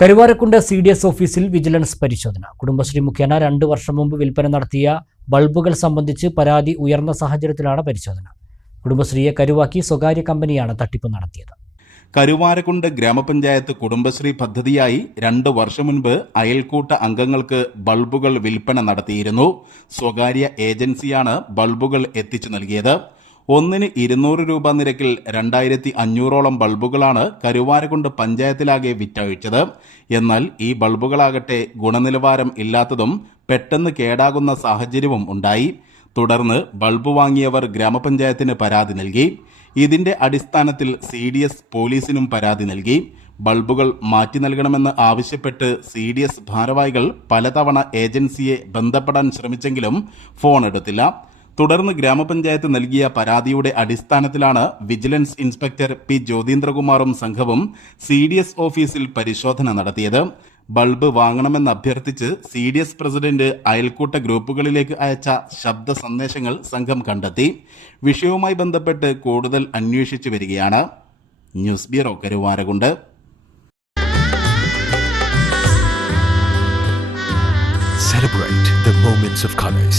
Karuvarakundu C D S ഓഫീസിൽ vigilance പരിശോധന. കുടുംബശ്രീ മുഖേന രണ്ടു വർഷം മുമ്പ് വിൽപ്പന നടത്തിയ ബൾബുകൾ സംബന്ധിച്ച് പരാതി ഉയർന്ന സാഹചര്യത്തിലാണ് പരിശോധന. കുടുംബശ്രീയെ കരുവാക്കി സ്വകാര്യ കമ്പനിയാണ് തട്ടിപ്പ് നടത്തിയത്. കരുവാരക്കുണ്ട് ഗ്രാമപഞ്ചായത്ത് കുടുംബശ്രീ പദ്ധതിയായി രണ്ട് വർഷം മുൻപ് അയൽക്കൂട്ട അംഗങ്ങൾക്ക് ബൾബുകൾ വിൽപ്പന നടത്തിയിരുന്നു. സ്വകാര്യ ഏജൻസിയാണ് ബൾബുകൾ എത്തിച്ചു നൽകിയത്. ഒന്നിന് ഇരുന്നൂറ് രൂപ നിരക്കിൽ രണ്ടായിരത്തി അഞ്ഞൂറോളം ബൾബുകളാണ് കരുവാരകുണ്ട് പഞ്ചായത്തിലാകെ വിറ്റഴിച്ചത്. എന്നാൽ ഈ ബൾബുകളാകട്ടെ ഗുണനിലവാരം ഇല്ലാത്തതും പെട്ടെന്ന് കേടാകുന്ന സാഹചര്യവും ഉണ്ടായി. തുടർന്ന് ബൾബ് വാങ്ങിയവർ ഗ്രാമപഞ്ചായത്തിന് പരാതി നൽകി. ഇതിന്റെ അടിസ്ഥാനത്തിൽ സി ഡി എസ് പോലീസിനും പരാതി നൽകി. ബൾബുകൾ മാറ്റി നൽകണമെന്ന് ആവശ്യപ്പെട്ട് സി ഡി എസ് ഭാരവാഹികൾ പലതവണ ഏജൻസിയെ ബന്ധപ്പെടാൻ ശ്രമിച്ചെങ്കിലും ഫോൺ എടുത്തില്ല. തുടർന്ന് ഗ്രാമപഞ്ചായത്ത് നൽകിയ പരാതിയുടെ അടിസ്ഥാനത്തിലാണ് വിജിലൻസ് ഇൻസ്പെക്ടർ പി ജ്യോതീന്ദ്രകുമാറും സംഘവും സി ഡി എസ് ഓഫീസിൽ പരിശോധന നടത്തിയത്. ബൾബ് വാങ്ങണമെന്ന് അഭ്യർത്ഥിച്ച് സി ഡി എസ് പ്രസിഡന്റ് അയൽക്കൂട്ട ഗ്രൂപ്പുകളിലേക്ക് അയച്ച ശബ്ദ സന്ദേശങ്ങൾ സംഘം കണ്ടെത്തി. വിഷയവുമായി ബന്ധപ്പെട്ട് കൂടുതൽ അന്വേഷിച്ചു വരികയാണ്. News bureau Karuvarakundu. Celebrate the moments of colors.